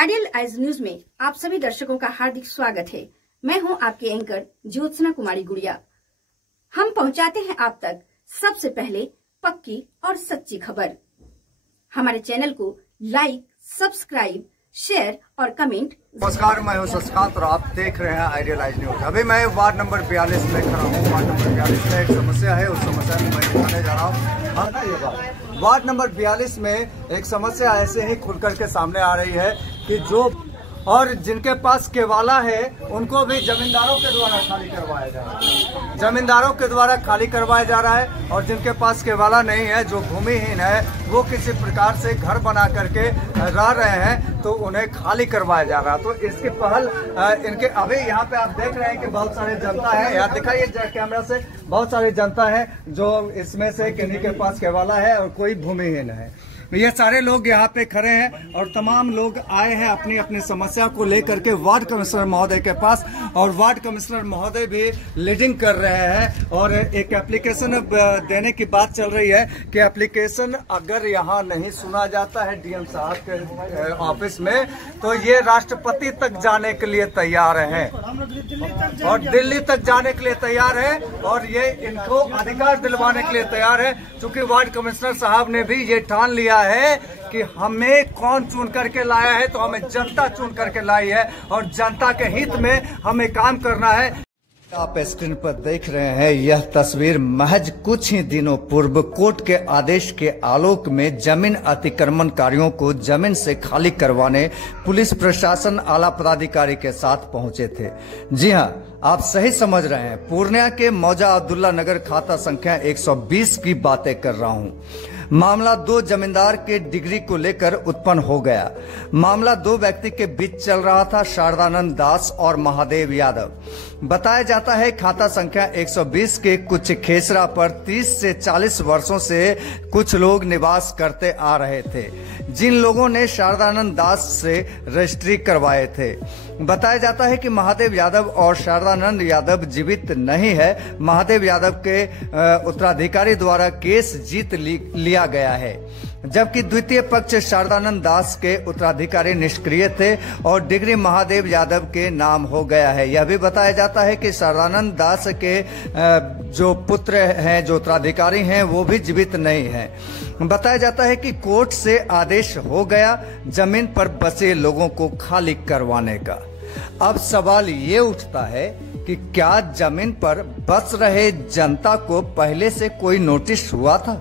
Ideal eyes news में आप सभी दर्शकों का हार्दिक स्वागत है। मैं हूं आपके एंकर ज्योत्सना कुमारी गुड़िया। हम पहुंचाते हैं आप तक सबसे पहले पक्की और सच्ची खबर। हमारे चैनल को लाइक, सब्सक्राइब, शेयर और कमेंट। नमस्कार, मैं हूं शशिकांत और आप देख रहे हैं आइडियल आइज न्यूज। अभी मैं वार्ड नंबर 42 में खड़ा हूं। वार्ड नंबर 42 में एक समस्या है, उस समस्या को मैं दिखाने जा रहा हूं। वार्ड नंबर 42 में एक समस्या ऐसे ही खुल करके सामने आ रही है कि जो और जिनके पास केवाला है उनको भी जमींदारों के द्वारा खाली करवाया जा रहा है। जमींदारों के द्वारा खाली करवाया जा रहा है और जिनके पास केवाला नहीं है, जो भूमिहीन है, वो किसी प्रकार से घर बना करके रह रहे हैं तो उन्हें खाली करवाया जा रहा है। तो इसकी पहल इनके अभी यहाँ पे आप देख रहे हैं कि बहुत सारी जनता है। यहाँ दिखाइए कैमरा से, बहुत सारी जनता है जो इसमें से किन्हीं के पास केवाला है और कोई भूमिहीन है। ये सारे लोग यहाँ पे खड़े हैं और तमाम लोग आए हैं अपनी अपनी समस्या को लेकर के वार्ड कमिश्नर महोदय के पास, और वार्ड कमिश्नर महोदय भी लीडिंग कर रहे हैं और एक एप्लीकेशन देने की बात चल रही है कि एप्लीकेशन अगर यहाँ नहीं सुना जाता है डीएम साहब के ऑफिस में तो ये राष्ट्रपति तक जाने के लिए तैयार हैं और दिल्ली तक जाने के लिए तैयार है और ये इनको अधिकार दिलवाने के लिए तैयार है। चूंकि वार्ड कमिश्नर साहब ने भी ये ठान लिया है कि हमें कौन चुन करके लाया है, तो हमें जनता चुन करके लाई है और जनता के हित में हमें काम करना है। आप स्क्रीन पर देख रहे हैं यह तस्वीर महज कुछ ही दिनों पूर्व कोर्ट के आदेश के आलोक में जमीन अतिक्रमणकारियों को जमीन से खाली करवाने पुलिस प्रशासन आला पदाधिकारी के साथ पहुंचे थे। जी हां, आप सही समझ रहे हैं, पूर्णिया के मौजा अब्दुल्ला नगर खाता संख्या 120 की बातें कर रहा हूं। मामला दो जमींदार के डिग्री को लेकर उत्पन्न हो गया। मामला दो व्यक्ति के बीच चल रहा था, शारदानंद दास और महादेव यादव। बताया जाता है खाता संख्या 120 के कुछ खेसरा पर 30 से 40 वर्षों से कुछ लोग निवास करते आ रहे थे, जिन लोगों ने शारदानंद दास से रजिस्ट्री करवाए थे। बताया जाता है कि महादेव यादव और शारदानंद यादव जीवित नहीं है। महादेव यादव के उत्तराधिकारी द्वारा केस जीत लिया गया है, जबकि द्वितीय पक्ष शारदानंद दास के उत्तराधिकारी निष्क्रिय थे और डिग्री महादेव यादव के नाम हो गया है। यह भी बताया जाता है कि शारदानंद दास के जो पुत्र हैं, जो उत्तराधिकारी हैं, वो भी जीवित नहीं हैं। बताया जाता है कि कोर्ट से आदेश हो गया जमीन पर बसे लोगों को खाली करवाने का। अब सवाल ये उठता है कि क्या जमीन पर बस रहे जनता को पहले से कोई नोटिस हुआ था?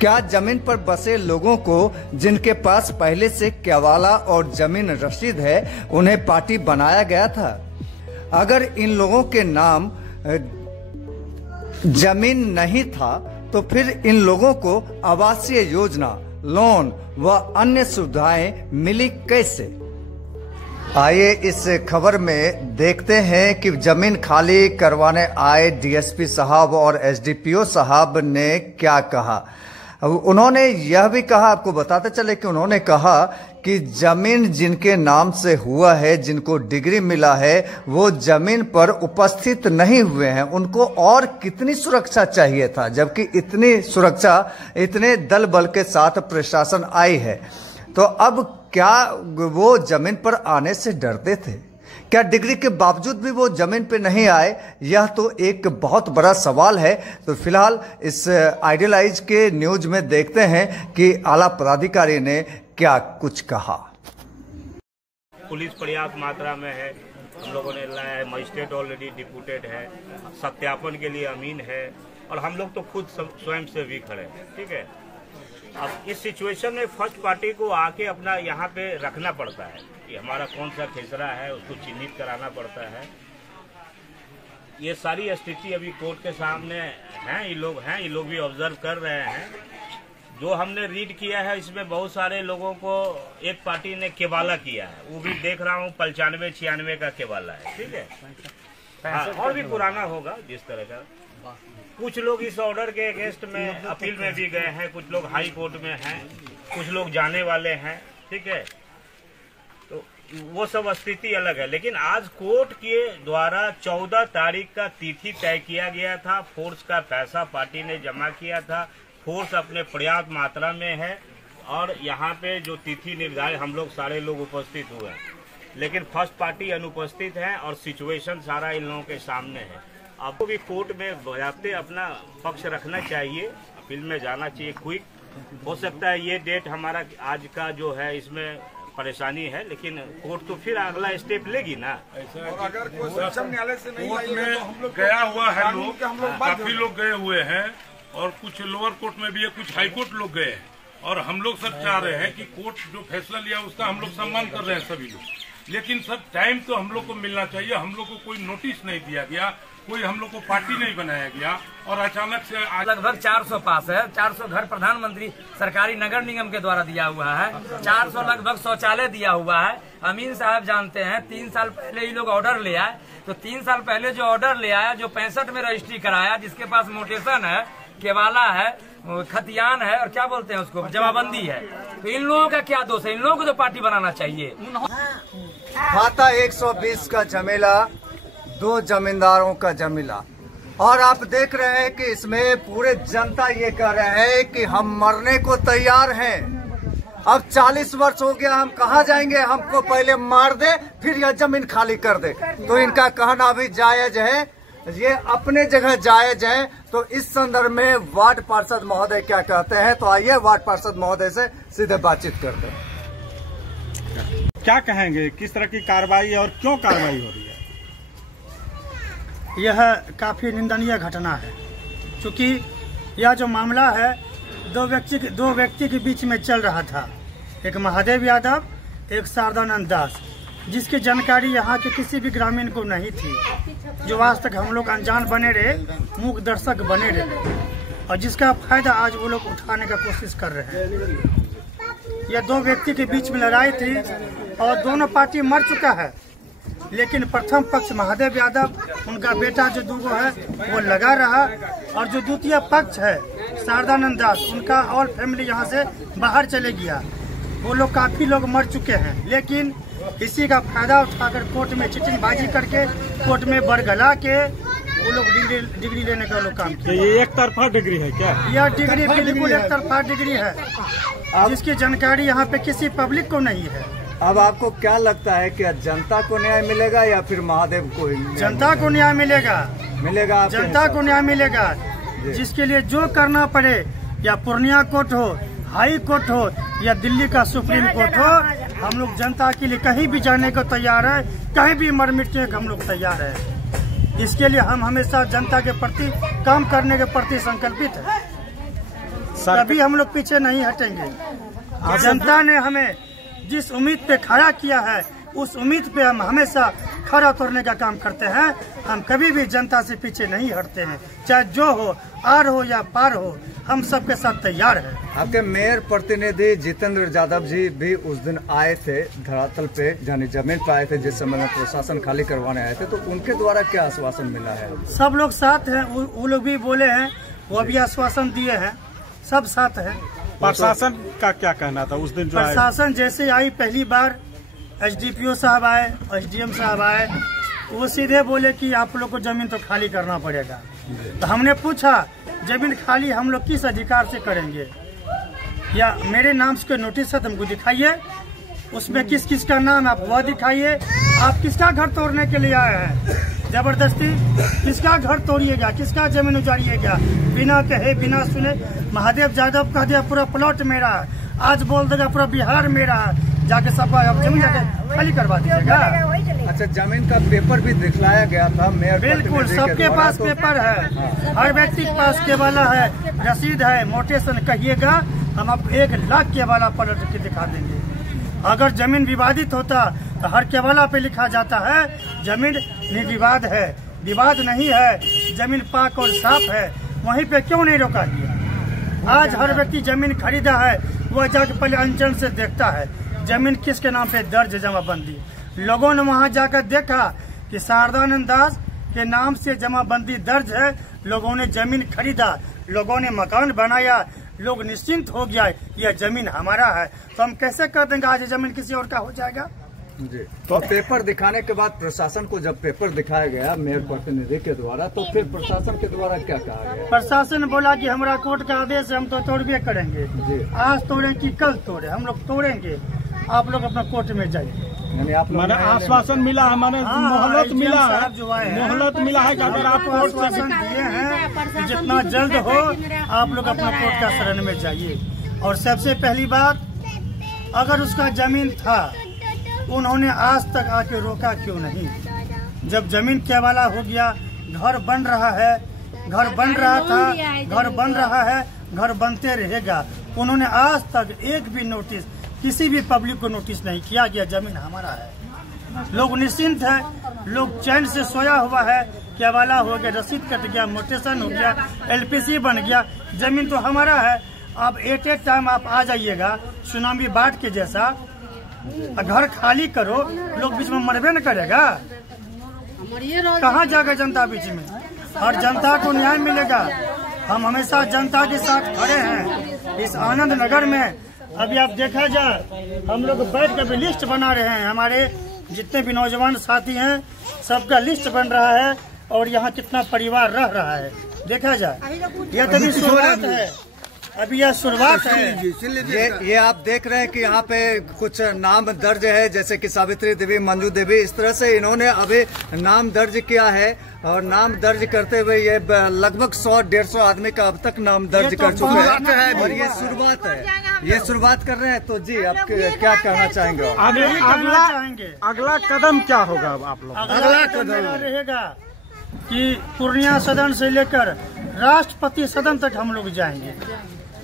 क्या जमीन पर बसे लोगों को जिनके पास पहले से केवाला और जमीन रसीद है उन्हें पार्टी बनाया गया था? अगर इन लोगों के नाम जमीन नहीं था तो फिर इन लोगों को आवासीय योजना, लोन व अन्य सुविधाएं मिली कैसे? आइए इस खबर में देखते हैं कि जमीन खाली करवाने आए डीएसपी साहब और एसडीपीओ साहब ने क्या कहा। उन्होंने यह भी कहा, आपको बताते चले कि उन्होंने कहा कि जमीन जिनके नाम से हुआ है, जिनको डिग्री मिला है, वो जमीन पर उपस्थित नहीं हुए हैं। उनको और कितनी सुरक्षा चाहिए था, जबकि इतनी सुरक्षा इतने दल बल के साथ प्रशासन आई है। तो अब क्या वो जमीन पर आने से डरते थे? क्या डिग्री के बावजूद भी वो जमीन पे नहीं आए? यह तो एक बहुत बड़ा सवाल है। तो फिलहाल इस आइडियल आइज के न्यूज में देखते हैं कि आला पदाधिकारी ने क्या कुछ कहा। पुलिस पर्याप्त मात्रा में है, हम लोगों ने लाया है, मजिस्ट्रेट ऑलरेडी डिप्यूटेड है, सत्यापन के लिए अमीन है और हम लोग तो खुद स्वयं से भी खड़े हैं। ठीक है, अब इस सिचुएशन में फर्स्ट पार्टी को आके अपना यहाँ पे रखना पड़ता है कि हमारा कौन सा खेसरा है, उसको चिन्हित कराना पड़ता है। ये सारी स्थिति अभी कोर्ट के सामने हैं, ये लोग भी ऑब्जर्व कर रहे हैं। जो हमने रीड किया है इसमें बहुत सारे लोगों को एक पार्टी ने केवाला किया है, वो भी देख रहा हूँ 95-96 का केवाला है। ठीक है, हाँ, और भी पुराना होगा जिस तरह का। कुछ लोग इस ऑर्डर के अगेंस्ट में अपील में भी गए हैं, कुछ लोग हाई कोर्ट में हैं, कुछ लोग जाने वाले हैं। ठीक है, तो वो सब स्थिति अलग है। लेकिन आज कोर्ट के द्वारा 14 तारीख का तिथि तय किया गया था। फोर्स का पैसा पार्टी ने जमा किया था, फोर्स अपने पर्याप्त मात्रा में है। और यहाँ पे जो तिथि निर्धारित हम लोग सारे लोग उपस्थित हुए हैं, लेकिन फर्स्ट पार्टी अनुपस्थित है और सिचुएशन सारा इन लोगों के सामने है। अब भी कोर्ट में बजाते अपना पक्ष रखना चाहिए, अपील में जाना चाहिए क्विक। हो सकता है ये डेट हमारा आज का जो है इसमें परेशानी है, लेकिन कोर्ट तो फिर अगला स्टेप लेगी ना। और अगर कोई उच्च न्यायालय से नहीं आएगा तो हम लोग गया हुआ है, लोग काफी लोग गए हुए हैं और कुछ लोअर कोर्ट में भी है, कुछ हाई कोर्ट लोग गए हैं और हम लोग सब चाह रहे हैं कि कोर्ट जो फैसला लिया उसका हम लोग सम्मान कर रहे हैं सभी लोग, लेकिन सब टाइम तो हम लोग को मिलना चाहिए। हम लोग को कोई नोटिस नहीं दिया गया, कोई हम लोग को पार्टी नहीं बनाया गया और अचानक से लगभग 400 पास है। 400 घर प्रधानमंत्री सरकारी नगर निगम के द्वारा दिया हुआ है। 400 लगभग शौचालय दिया हुआ है। अमीन साहब जानते हैं 3 साल पहले ये लोग ऑर्डर ले आए, तो 3 साल पहले जो ऑर्डर ले आया, जो 65 में रजिस्ट्री कराया, जिसके पास मोटेशन है, केवाला है, खतियान है और क्या बोलते हैं उसको, जमाबंदी है, तो इन लोगों का क्या दोष है? इन लोगों को तो पार्टी बनाना चाहिए। खाता 120 का झमेला, 2 जमींदारों का जमीला। और आप देख रहे हैं कि इसमें पूरे जनता ये कह रहे हैं कि हम मरने को तैयार हैं। अब 40 वर्ष हो गया, हम कहाँ जाएंगे? हमको पहले मार दे फिर यह जमीन खाली कर दे। तो इनका कहना भी जायज है, ये अपने जगह जायज है। तो इस संदर्भ में वार्ड पार्षद महोदय क्या कहते हैं, तो आइए वार्ड पार्षद महोदय से सीधे बातचीत करते हैं। क्या कहेंगे, किस तरह की कार्रवाई और क्यों कार्रवाई हो रही है? यह काफी निंदनीय घटना है, क्योंकि यह जो मामला है दो व्यक्ति के बीच में चल रहा था, एक महादेव यादव, एक शारदानंद दास, जिसकी जानकारी यहाँ के किसी भी ग्रामीण को नहीं थी, जो आज तक हम लोग अनजान बने रहे, मूक दर्शक बने रहे, और जिसका फायदा आज वो लोग उठाने का कोशिश कर रहे हैं। यह 2 व्यक्ति के बीच में लड़ाई थी और दोनों पार्टी मर चुका है, लेकिन प्रथम पक्ष महादेव यादव, उनका बेटा जो 2 है वो लगा रहा, और जो द्वितीय पक्ष है शारदानंद दास, उनका ऑल फैमिली यहाँ से बाहर चले गया। वो लोग काफी लोग मर चुके हैं, लेकिन इसी का फायदा उठाकर कोर्ट में चिटिंगबाजी करके, कोर्ट में बरगला के वो लोग डिग्री लेने का लोग काम किया। ये एक तरफा डिग्री है क्या? यह डिग्री बिल्कुल एक तरफा डिग्री है, जिसकी जानकारी यहाँ पे किसी पब्लिक को नहीं है। अब आपको क्या लगता है कि जनता को न्याय मिलेगा या फिर महादेव को? जनता को न्याय मिलेगा, जनता को न्याय मिलेगा, जिसके लिए जो करना पड़े, या पूर्णिया कोर्ट हो, हाई कोर्ट हो या दिल्ली का सुप्रीम कोर्ट हो, हम लोग जनता के लिए कहीं भी जाने को तैयार है, कहीं भी मर मिटने को हम लोग तैयार है। इसके लिए हम हमेशा जनता के प्रति काम करने के प्रति संकल्पित है, कभी हम लोग पीछे नहीं हटेंगे। जनता ने हमें जिस उम्मीद पे खड़ा किया है, उस उम्मीद पे हम हमेशा खड़ा उतरने का काम करते हैं। हम कभी भी जनता से पीछे नहीं हटते हैं, चाहे जो हो, आर हो या पार हो, हम सबके साथ तैयार हैं। आपके मेयर प्रतिनिधि जितेंद्र यादव जी भी उस दिन आए थे धरातल पे, यानी जमीन पे आए थे, जिस समय में प्रशासन खाली करवाने आए थे, तो उनके द्वारा क्या आश्वासन मिला है? सब लोग साथ हैं, वो लोग भी बोले हैं, वो भी आश्वासन दिए हैं, सब साथ हैं। प्रशासन का क्या कहना था उस दिन? जो प्रशासन जैसे आई, पहली बार SDPO साहब आए, SDM साहब आए, वो सीधे बोले कि आप लोग को जमीन तो खाली करना पड़ेगा। तो हमने पूछा, जमीन खाली हम लोग किस अधिकार से करेंगे, या मेरे नाम से नोटिस है तुमको दिखाइए, उसमें किस किस का नाम है आप वह दिखाइए। आप किसका घर तोड़ने के लिए आए हैं? जबरदस्ती किसका घर तोड़िएगा, किसका जमीन उजाड़िएगा, बिना कहे बिना सुने। महादेव यादव कह दिया पूरा प्लॉट मेरा, आज बोल देगा पूरा बिहार मेरा, जाके सब जमीन जाके खाली करवा दीजिएगा। अच्छा, जमीन का पेपर भी दिखलाया गया था मेयर? बिल्कुल, सबके पास पेपर है, हर व्यक्ति के पास केवाला है, रसीद है, मोटेशन कहिएगा, हम आपको 1 लाख केवाला पलट के दिखा देंगे। अगर जमीन विवादित होता तो हर केवाला पे लिखा जाता है जमीन निर्विवाद है, विवाद नहीं है, जमीन पाक और साफ है, वहीं पे क्यों नहीं रोका गया? आज हर व्यक्ति जमीन खरीदा है, वह जाकर पहले अंचल से देखता है जमीन किसके नाम पे दर्ज जमाबंदी। लोगों ने वहां जाकर देखा कि शारदानंद दास के नाम से जमाबंदी दर्ज है, लोगों ने जमीन खरीदा, लोगों ने मकान बनाया, लोग निश्चिंत हो गया यह जमीन हमारा है। तो हम कैसे कर देंगे आज जमीन किसी और का हो जाएगा? जी। तो पेपर दिखाने के बाद प्रशासन को जब पेपर दिखाया गया मेयर प्रतिनिधि के द्वारा, तो फिर प्रशासन के द्वारा क्या कहा गया? प्रशासन बोला कि हमारा कोर्ट का आदेश है, हम तो तोड़बे करेंगे जी। आज तोड़े कि कल तोड़े, हम लोग तोड़ेंगे, आप लोग अपना कोर्ट में जाइए। यानी आप लोग आश्वासन मिला, हमारे मोहलत मिला है, मोहलत मिला है कि अगर आप आश्वासन दिए हैं जितना जल्द हो आप लोग अपना कोर्ट का शरण में जाइए। और सबसे पहली बात, अगर उसका जमीन था उन्होंने आज तक आके रोका क्यों नहीं? जब जमीन के हवाला हो गया, घर बन रहा है, घर बन रहा था, घर बन रहा है, घर बनते रहेगा। उन्होंने आज तक एक भी नोटिस किसी भी पब्लिक को नोटिस नहीं किया गया जमीन हमारा है। लोग निश्चिंत है, लोग चैन से सोया हुआ है कि हवाला हो गया, रसीद कट गया, मोटेशन हो गया, LPC बन गया, जमीन तो हमारा है। अब एट ए टाइम आप आ जाइएगा सुनामी बाढ़ के जैसा, घर खाली करो, लोग बीच में मरबे न करेगा, कहाँ जाएगा जनता बीच में? और जनता को न्याय मिलेगा। हम हमेशा जनता के साथ खड़े हैं इस आनंद नगर में। अभी आप देखा जाए, हम लोग बैठ कर भी लिस्ट बना रहे हैं, हमारे जितने भी नौजवान साथी हैं सबका लिस्ट बन रहा है और यहाँ कितना परिवार रह रहा है देखा जाए। यह तभी शुरुआत है, अभी यह शुरुआत है। ये आप देख रहे हैं कि यहाँ पे कुछ नाम दर्ज है, जैसे कि सावित्री देवी, मंजू देवी, इस तरह से इन्होंने अभी नाम दर्ज किया है। और नाम दर्ज करते हुए ये लगभग 100-150 आदमी का अब तक नाम दर्ज कर चुके हैं और ये शुरुआत है, ये शुरुआत कर रहे हैं। तो जी आप क्या कहना चाहेंगे? अगला कदम क्या होगा आप लोग? अगला कदम रहेगा कि पूर्णिया सदन से लेकर राष्ट्रपति सदन तक हम लोग जाएंगे।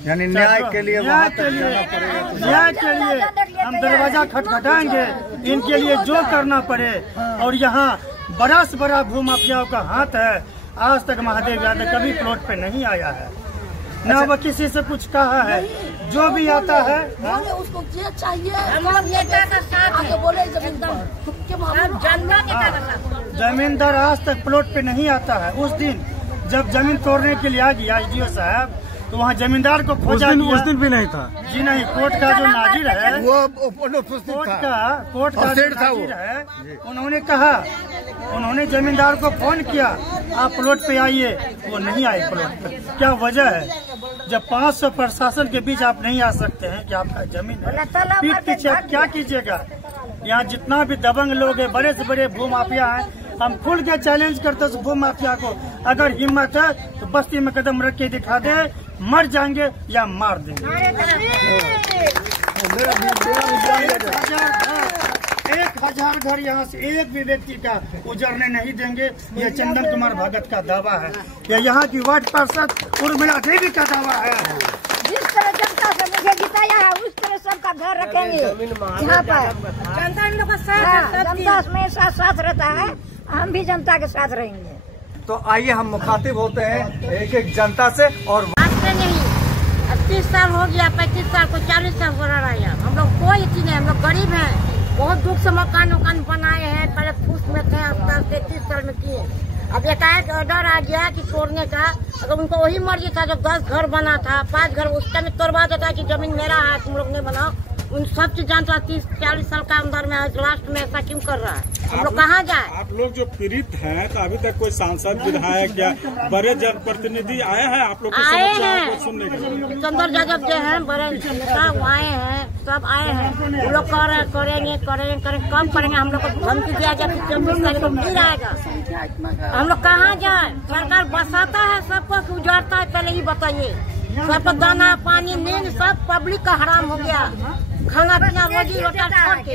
यानी न्याय के लिए न्याय के लिए हम दरवाजा खटखटाएंगे, इनके लिए जो करना पड़े। और यहाँ बड़ा से बड़ा भूमाफियाओं का हाथ है। आज तक महादेव यादव कभी प्लॉट पे नहीं आया है, न वो किसी से कुछ कहा है। जो भी आता है उसको क्या चाहिए, बोले जमींदार आज तक प्लॉट पे नहीं आता है। उस दिन जब जमीन तोड़ने के लिए आ गया SDO साहब, तो वहाँ जमींदार को खोजा उस दिन भी नहीं था जी। नहीं, कोर्ट का जो नाजिर है, वो कोर्ट का जो नाजिर है, उन्होंने कहा, उन्होंने जमींदार को फोन किया आप प्लॉट पे आइए, वो नहीं आए प्लॉट पे। क्या वजह है? जब 500 प्रशासन के बीच आप नहीं आ सकते हैं कि आपका जमीन है, पीठ पीछे आप क्या कीजिएगा? यहाँ जितना भी दबंग लोग है, बड़े से बड़े भूमाफिया हैं, हम खुल के चैलेंज करते हैं भूमाफिया को। अगर हिम्मत है तो बस्ती में कदम रख के दिखा दे, मर जाएंगे या मार देंगे। 1000 घर यहाँ से एक भी व्यक्ति का उजड़ने नहीं देंगे। यह चंदन कुमार भगत का दावा है, यह यहाँ की वार्ड पार्षद उर्मिला देवी का दावा है। जिस तरह जनता से मुझे जिताया है उस तरह सबका घर रखेंगे यहाँ पर। जनता हमेशा साथ रहता है, हम भी जनता के साथ रहेंगे। तो आइए हम मुखातिब होते हैं एक एक जनता से। और नहीं, अब 30 साल हो गया, 35 साल को 40 साल हो रहा है। हम लोग कोई चीज नहीं, हम लोग गरीब हैं, बहुत दुख से मकान बनाए हैं। पहले फूस में थे, अब 33 साल में किए। अब एकाएक ऑर्डर आ गया कि तोड़ने का। अगर उनको वही मर्जी था, जब 10 घर बना था, 5 घर उस टाइम तोड़वा देता कि जमीन मेरा है, तुम लोग नहीं बनाओ। उन सब चीज जानता, 30-40 साल का अंदर में आज लास्ट में ऐसा क्यों कर रहा है? हम लोग कहाँ जाए? आप लोग जो पीड़ित हैं, तो अभी तक कोई सांसद, विधायक या बड़े जनप्रतिनिधि आए हैं आप लोग आए हैं? चंद्र यादव जो है बड़े नेता, वो आए हैं, सब आए हैं। वो लोग कह रहे हैं करेंगे, कम करेंगे। हम लोग को धमकी दिया गया कि 24 तारीख को फिर आएगा। हम लोग कहाँ जाए? सरकार बसाता है सबको, उजाड़ता है। पहले ही बताइए, सबको दाना पानी नींद सब पब्लिक का हराम हो गया। खाना पीना रोजी रोटा छोड़ के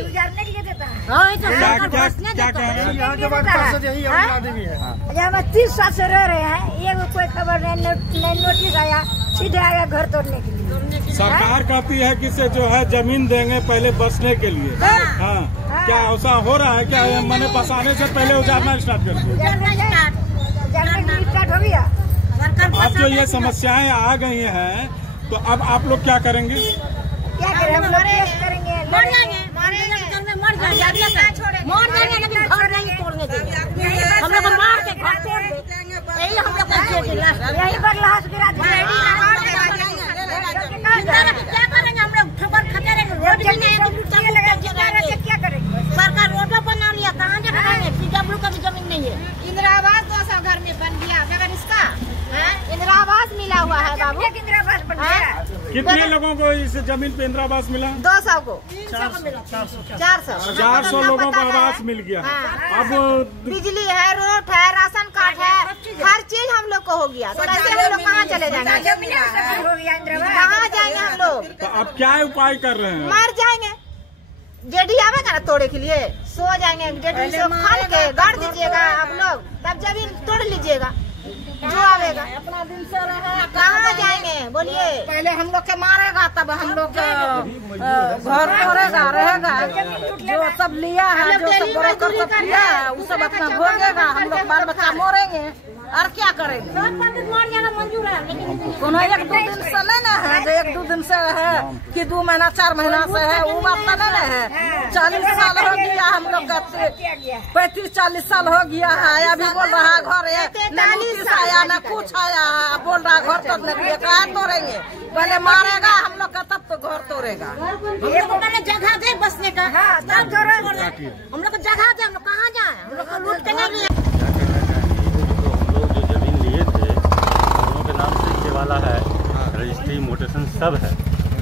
हम 30 साल से रह रहे हैं, ये कोई खबर नहीं, नोटिस आया सीधे आया घर तोड़ने के लिए। सरकार कहती है कि से जो है जमीन देंगे पहले बसने के लिए। हाँ, क्या ऐसा हो रहा है? क्या मैंने बसाने से पहले उजाड़ना स्टार्ट कर दिया? स्टार्ट हो गया। अब जो ये समस्याएं आ गई हैं, तो अब आप लोग क्या करेंगे? क्या करें? हम लोग केस करेंगे, मर जाएंगे, मर जाएंगे, लेकिन घर नहीं तोड़ने देंगे। हम लोग मार के घर तोड़ देंगे, यही हम लोग यही बदलाव क्या करेंगे? हम लोग खबर खतरे रोड भी नहीं, क्या करेंगे? सरकार दिया हुआ है बाबू। कितने लोगों को इस जमीन पे इंदिरा आवास मिला? 200 को 400 लोगों को आवास मिल गया। अब बिजली है, रोड है, राशन कार्ड है, हर चीज हम लोग को हो गया। तो ऐसे हम लोग कहाँ चले जाएंगे? कहाँ जाएंगे हम लोग? तो अब क्या उपाय कर रहे हैं? मर जाएंगे। जेडी आवेगा ना तोड़े के लिए, सो जाएंगे। जेडी से खाल के गाड़ दीजिएगा आप लोग, तब जमीन तोड़ लीजिएगा जो आवेगा। अपना दिन से कहाँ जाएंगे बोलिए? पहले हम लोग के मारेगा, तब हम लोग घर तोड़ेगा, रहेगा। जो सब लिया है, जो सब किया है, वो सब अपना भोगेगा। हम लोग बाल बच्चा मरेंगे और क्या करेंगे? मर जाना मंजूर है, लेकिन कोनो 1-2 दिन से नहीं ना है। जो 1-2 दिन से है कि 2 महीना 4 महीना से है, वो बात तो नहीं है। 40 साल हो गया हम लोग का, 35-40 साल हो गया है। अभी बोल रहा है घर नोटिस आया न कुछ आया है, बोल रहा घर तोड़ने के लिए। कहाँ तोड़ेंगे? पहले मारेगा हम लोग का, तब तो घर तोड़ेगा। हम लोग को जगह दे बसने का, तब हम लोग को जगह दे। हम लोग कहाँ जाए? हम लोग को लूट के नहीं लिया। वाला है, रजिस्ट्री मोटेशन सब है।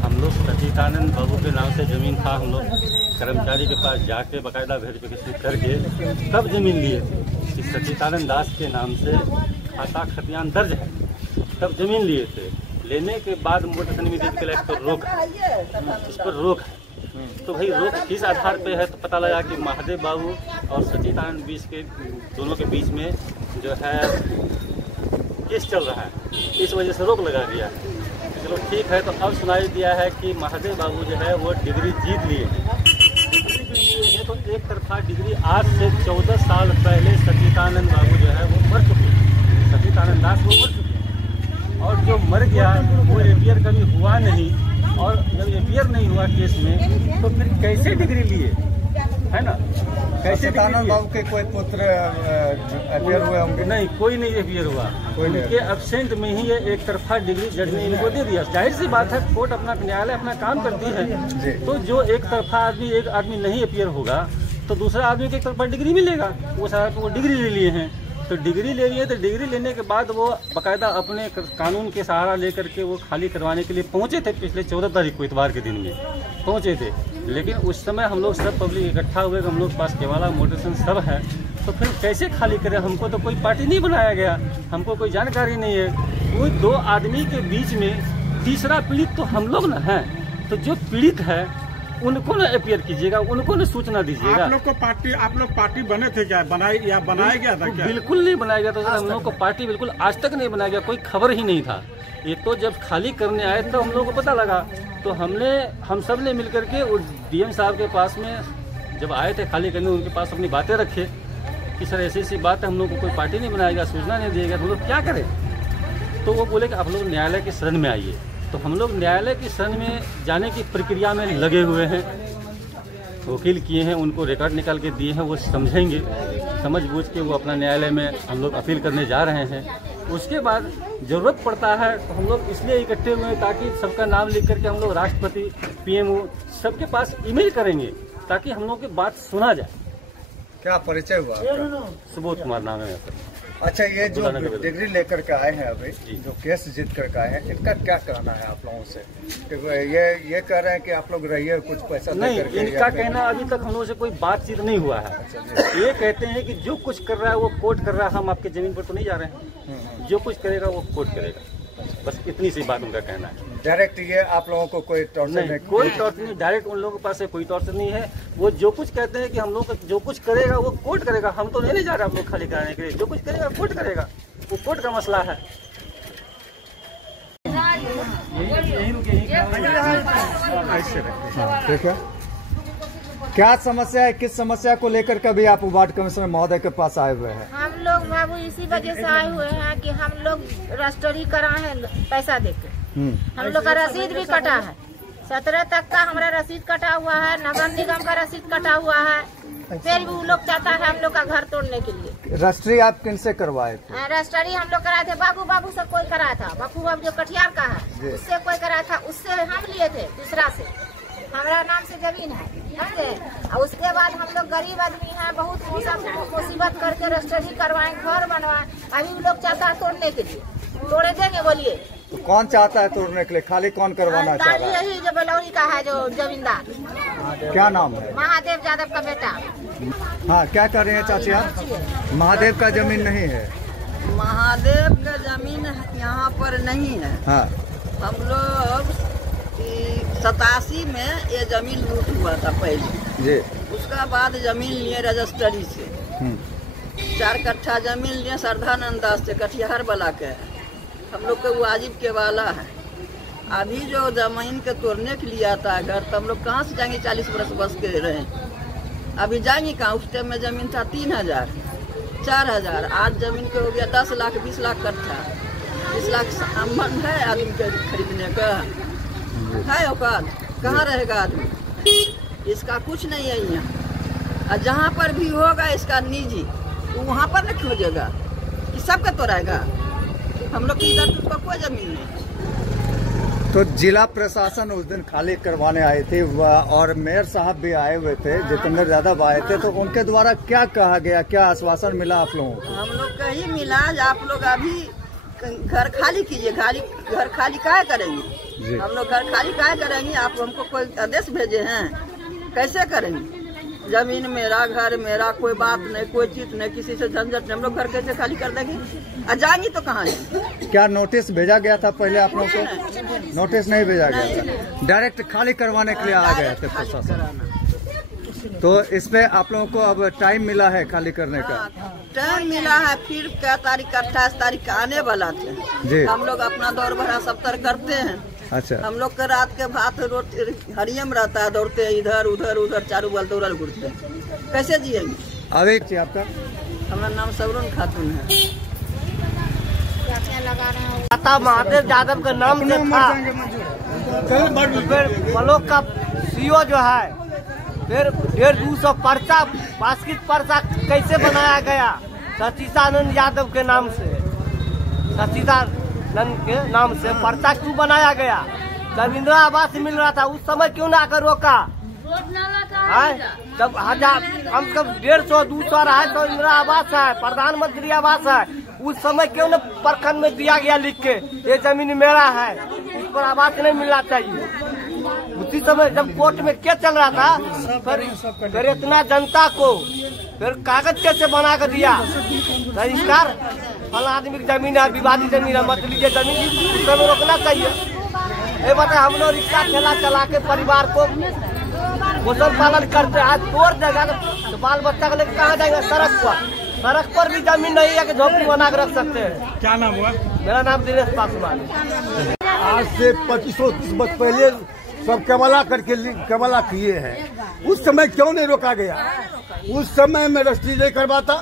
हम लोग सचिदानंद बाबू के नाम से जमीन था, हम लोग कर्मचारी के पास जाके बाकायदा वेरिफिकेशन करके तब जमीन लिए थे कि सचिदानंद दास के नाम से खाता खतियान दर्ज है, तब जमीन लिए थे। लेने के बाद मोटेशन में दे तो रोक, इस पर रोक है। तो भाई रोक किस आधार पे है? तो पता लगा कि महादेव बाबू और सचिदानंद के दोनों के बीच में जो है केस चल रहा है, इस वजह से रोक लगा दिया। चलो ठीक है, तो अब सुनाई दिया है कि महादेव बाबू जो है वो डिग्री जीत लिए हैं। डिग्री है तो एक तरफा डिग्री आज से 14 साल पहले सचिदानंद बाबू जो है वो मर चुके हैं, सचिदानंद दास वो मर चुके हैं। और जो मर गया वो एपियर कभी हुआ नहीं, और जब एपियर नहीं हुआ केस में तो फिर कैसे डिग्री लिए, है ना? कैसे सचिदानंद बाबू के कोई पुत्र अपियर हुए होंगे? नहीं, कोई नहीं अपियर हुआ। उनके एब्सेंट में ही ये एक तरफा डिग्री जज ने इनको दे दिया। जाहिर सी बात है, कोर्ट अपना न्यायालय अपना काम करती है। तो जो एक तरफा आदमी, एक आदमी नहीं अपियर होगा तो दूसरा आदमी को एक तरफा डिग्री मिलेगा। वो साहब वो डिग्री ले लिए हैं, तो डिग्री ले लिए, तो डिग्री लेने के बाद वो बाकायदा अपने कानून के सहारा लेकर के वो खाली करवाने के लिए पहुंचे थे। पिछले 14 तारीख को इतवार के दिन में पहुंचे थे, लेकिन उस समय हम लोग सब पब्लिक इकट्ठा हुए, हम लोग पास केवाला मोटेशन सब है, तो फिर कैसे खाली करें? हमको तो कोई पार्टी नहीं बनाया गया, हमको कोई जानकारी नहीं है। कोई 2 आदमी के बीच में तीसरा पीड़ित तो हम लोग न हैं, तो जो पीड़ित है उनको न अपियर कीजिएगा, उनको न सूचना दीजिएगा। आप लोग पार्टी बने थे क्या? बनाया गया था क्या? बिल्कुल नहीं बनाया गया था। हम लोग को पार्टी बिल्कुल आज तक नहीं बनाया गया, कोई खबर ही नहीं था। ये तो जब खाली करने आए तो हम लोग को पता लगा, तो हम सब ने मिलकर के डीएम साहब के पास में जब आए थे खाली करने, उनके पास अपनी बातें रखे कि सर ऐसी ऐसी बात है, हम लोग को कोई पार्टी नहीं बनाएगा, सूचना नहीं देगा, तो हम लोग क्या करें? तो वो बोले कि आप लोग न्यायालय की शरण में आइए। तो हम लोग न्यायालय की शरण में जाने की प्रक्रिया में लगे हुए हैं, वकील किए हैं, उनको रिकॉर्ड निकाल के दिए हैं, वो समझेंगे, समझ बूझ के वो अपना न्यायालय में हम लोग अपील करने जा रहे हैं। उसके बाद जरूरत पड़ता है तो हम लोग इसलिए इकट्ठे हुए हैं ताकि सबका नाम लिख करके हम लोग राष्ट्रपति, पीएमओ सबके पास ईमेल करेंगे ताकि हम लोग की बात सुना जाए। क्या परिचय हुआ आपका? सुबोध कुमार नाम है। अच्छा, ये जो डिग्री लेकर के आए हैं, अभी जो केस जीत करके आए हैं, इनका क्या कहना है आप लोगों से? ये कह रहे हैं कि आप लोग रहिए, कुछ पैसा नहीं, इनका कहना अभी तक हम लोगों से कोई बातचीत नहीं हुआ है। ये कहते हैं कि जो कुछ कर रहा है वो कोर्ट कर रहा है, हम आपके जमीन पर तो नहीं जा रहे हैं, जो कुछ करेगा वो कोर्ट करेगा। बस इतनी सी बात उनका कहना है। डायरेक्ट ये आप लोगों को कोई टॉर्चर नहीं? कोई टॉर्चर नहीं, डायरेक्ट उन लोगों के पास से कोई टॉर्चर नहीं है। वो जो कुछ कहते हैं कि हम लोग जो कुछ करेगा वो कोर्ट करेगा, हम तो नहीं जा रहे आप लोग खाली कराने के लिए। जो कुछ करेगा कोर्ट करेगा, वो कोर्ट का मसला है। ठीक है, क्या समस्या है? किस समस्या को लेकर कभी आप वार्ड कमिश्नर महोदय के पास आए हुए हैं? हम लोग बाबू इसी वजह से आए हुए हैं कि हम लोग रजिस्ट्री कराए हैं पैसा देके। हम लोग का रसीद भी कटा है, 17 तक का हमारा रसीद कटा हुआ है, नगर निगम का रसीद कटा हुआ है, फिर भी वो लोग चाहता है हम लोग का घर तोड़ने के लिए। रजिस्ट्री आप किन से करवाए थे? रजिस्ट्री हम लोग कराए थे बाबू से कोई कराया था, बाबू बाबू जो कटिहार का है उससे कोई कराया था, उससे हम लिए थे दूसरा से, हमारा नाम से जमीन है, समझे? और उसके बाद हम लोग गरीब आदमी हैं, बहुत मुसीबत करके रजिस्ट्री करवाएं, घर बनवाएं। अभी वो लोग चाहता है तोड़ने के लिए, तोड़े देंगे बोलिए? तो कौन चाहता है तोड़ने के लिए, खाली कौन करवाना चाह रहा है? यही जो बलौरी का है, जो जमींदार। क्या नाम है? महादेव यादव का बेटा। हाँ, क्या कर रहे हैं चाची आप? महादेव का जमीन नहीं है? महादेव का जमीन यहाँ पर नहीं है। हाँ। हम लोग 87 में ये जमीन लूट हुआ था पहले जी। उसका बाद जमीन लिए रजिस्ट्री से 4 कट्ठा जमीन लिए श्रद्धानंद दास से, कटिहार वाला के। हम लोग के वाजिब के वाला है। अभी जो जमीन के तोड़ने के लिए आता है घर, तो हम लोग कहाँ से जाएंगे? 40 बरस बस के रहे, अभी जाएंगे कहाँ? उस टाइम में जमीन था 3000 4000, आज जमीन के हो गया 10 लाख 20 लाख कट्ठा। 20 लाख सामान है आदमी के खरीदने का है औकात? कहाँ रहेगा आदमी? इसका कुछ नहीं है यहाँ। और जहाँ पर भी होगा इसका निजी, वहाँ पर न खोजेगा कि सबका तोड़ाएगा। हम लोग की इधर तो कोई जमीन नहीं। तो जिला प्रशासन उस दिन खाली करवाने आए थे और मेयर साहब भी आए हुए थे, जितेंद्र यादव आए थे, तो उनके द्वारा क्या कहा गया, क्या आश्वासन मिला आप लोगों को? हम लोग का ही मिला, आप लोग अभी घर खाली कीजिए। घर खाली काहे करेंगे? हम लोग घर खाली काहे करेंगे? आप हमको कोई आदेश भेजे हैं? कैसे करेंगे? जमीन मेरा, घर मेरा, कोई बात नहीं, कोई चीज नहीं, किसी से झंझट नहीं। हम लोग घर कैसे खाली कर देंगे? और जाएंगे तो कहाँ जाएंगे? क्या नोटिस भेजा गया था पहले आप लोगों को? नोटिस नहीं भेजा गया था, डायरेक्ट खाली करवाने के लिए आ गए थे प्रशासन। तो इसमें आप लोगों को अब टाइम मिला है खाली करने का? टाइम मिला है। फिर क्या तारीख? 28 तारीख का आने वाला थे जी। हम लोग अपना दौड़ भरा सब तरह करते हैं। अच्छा। हम लोग का रात के भात रोटी हरियम रहता है, दौड़ते हैं इधर उधर चारों बल दौड़ल घूरते हैं, कैसे जिएंगे? अभी आपका? हमारा नाम सबरुन खातून है। माता महादेव यादव के नाम से था। फिर ब्लॉक का सीओ जो है, फिर 150-200 पर्चा, बास्किट पर्चा कैसे बनाया गया? सचिदानंद यादव के नाम से, सचिदानंद के नाम से पर्चा क्यों बनाया गया? जब इंदिरा आवास मिल रहा था उस समय क्यों ना आकर रोका? जब 1000 कम से कम 150-200 रहा है तो इंदिरा आवास है, प्रधानमंत्री आवास है, उस समय क्यों न प्रखंड में दिया गया लिख के ये जमीन मेरा है, इस पर आवास नहीं मिलना चाहिए? उसी समय जब कोर्ट में केस चल रहा था, फिर इतना जनता को फिर कागज कैसे बना कर दिया? रजिस्ट्रार फला आदमी की जमीन है, विवादित जमीन है, मत लीजिए जमीन, इस समय रोकना चाहिए। ये बताए हम लोग रिक्शा ठेला चला के परिवार को पोषण पालन करते, आज तोड़ देगा तो बाल बच्चा को लेकर कहाँ जाएंगे? सड़क पर भी जमीन नहीं है कि झोपड़ी बना कर रख सकते हैं। क्या नाम हुआ? मेरा नाम दिनेश पासवान है। आज से 25-30 वर्ष पहले सब कमला किए हैं। उस समय क्यों नहीं रोका गया? उस समय में रजिस्ट्री नहीं करवाता,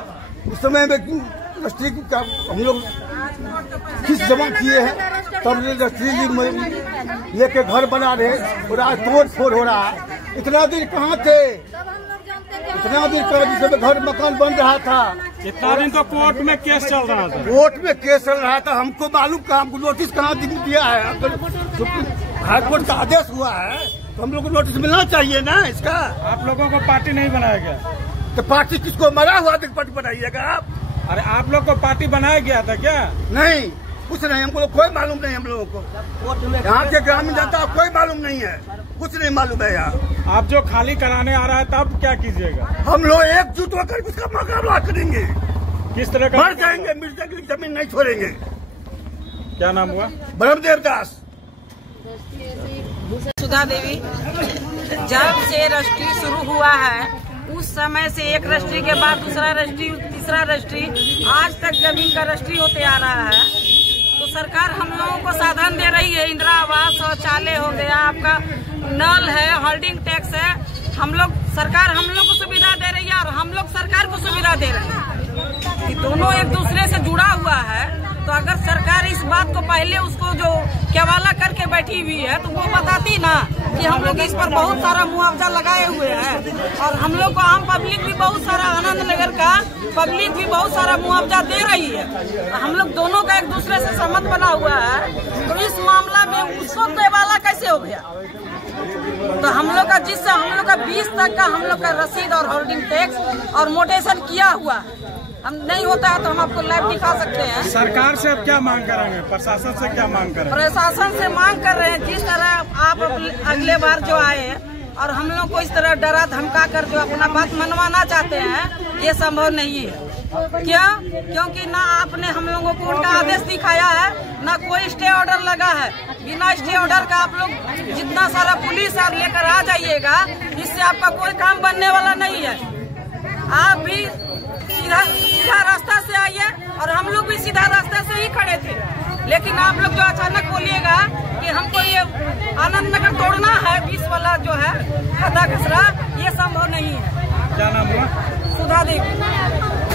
उस समय में रजिस्ट्री का हम लोग किस जमा किए हैं, तब रजिस्ट्री लेके घर बना रहे और आज तोड़ फोड़ हो रहा है। इतना दिन कहाँ थे? इतना दिन जिसमें घर मकान बन रहा था। इतना दिन तो कोर्ट में केस चल रहा था। कोर्ट में केस चल रहा था, हमको मालूम कहाँ? हमको नोटिस कहाँ दिया है? हाईकोर्ट का आदेश हुआ है तो हम लोग को नोटिस मिलना चाहिए ना इसका। आप लोगों को पार्टी नहीं बनाया गया? तो पार्टी किसको मरा हुआ तो पार्टी बनाइएगा आप? अरे आप लोग को पार्टी बनाया गया था क्या? नहीं, कुछ नहीं, हमको कोई मालूम नहीं। हम लोगों को यहाँ के ग्रामीण जनता को कोई मालूम नहीं है, कुछ नहीं मालूम है यहाँ। आप जो खाली कराने आ रहा है तब क्या कीजिएगा? हम लोग एकजुट होकर उसका मुकाबला करेंगे। किस तरह का? मर जाएंगे, मिर्जा की जमीन नहीं छोड़ेंगे। क्या नाम हुआ? ब्रह्मदेव दास। सुधा देवी। जब से रजिस्ट्री शुरू हुआ है उस समय से एक रजिस्ट्री के बाद दूसरा रजिस्ट्री, तीसरा रजिस्ट्री, आज तक जमीन का रजिस्ट्री होते आ रहा है। तो सरकार हम लोगों को साधन दे रही है, इंदिरा आवास, शौचालय हो गया, आपका नल है, होल्डिंग टैक्स है, सरकार हम लोग को सुविधा दे रही है और हम लोग सरकार को सुविधा दे रहे हैं। कि दोनों एक दूसरे से जुड़ा हुआ है। तो अगर सरकार इस बात को पहले उसको जो केवाला करके बैठी हुई है तो वो बताती ना कि हम लोग इस पर बहुत सारा मुआवजा लगाए हुए हैं और हम लोग को आम पब्लिक भी बहुत सारा, आनंद नगर का पब्लिक भी बहुत सारा मुआवजा दे रही है। हम लोग दोनों का एक दूसरे से सहमत बना हुआ है। तो इस मामला में उसको केवाला कैसे हो गया? तो हम लोग का जिससे हम लोग का 20 तक का हम लोग का रसीद और होल्डिंग टैक्स और मोटेशन किया हुआ है। हम नहीं होता है तो हम आपको लाइव दिखा सकते हैं। सरकार से अब क्या मांग करेंगे, प्रशासन से क्या मांग करेंगे? प्रशासन से मांग कर रहे हैं जिस तरह आप अगले बार जो आए और हम लोग को इस तरह डरा धमका कर जो अपना बात मनवाना चाहते हैं, ये संभव नहीं है। क्या? क्योंकि ना आपने हम लोगों को उल्टा आदेश दिखाया है, ना कोई स्टे ऑर्डर लगा है। बिना स्टे ऑर्डर का आप लोग जितना सारा पुलिस आप लेकर आ जाइएगा, इससे आपका कोई काम बनने वाला नहीं है। आप भी सीधा रास्ता से आइए और हम लोग भी सीधा रास्ता से ही खड़े थे, लेकिन आप लोग जो अचानक बोलिएगा कि हमको ये आनंद नगर तोड़ना है, 20 वाला जो है खदा खसरा, ये संभव नहीं है। क्या नाम हुआ? सुधा देवी।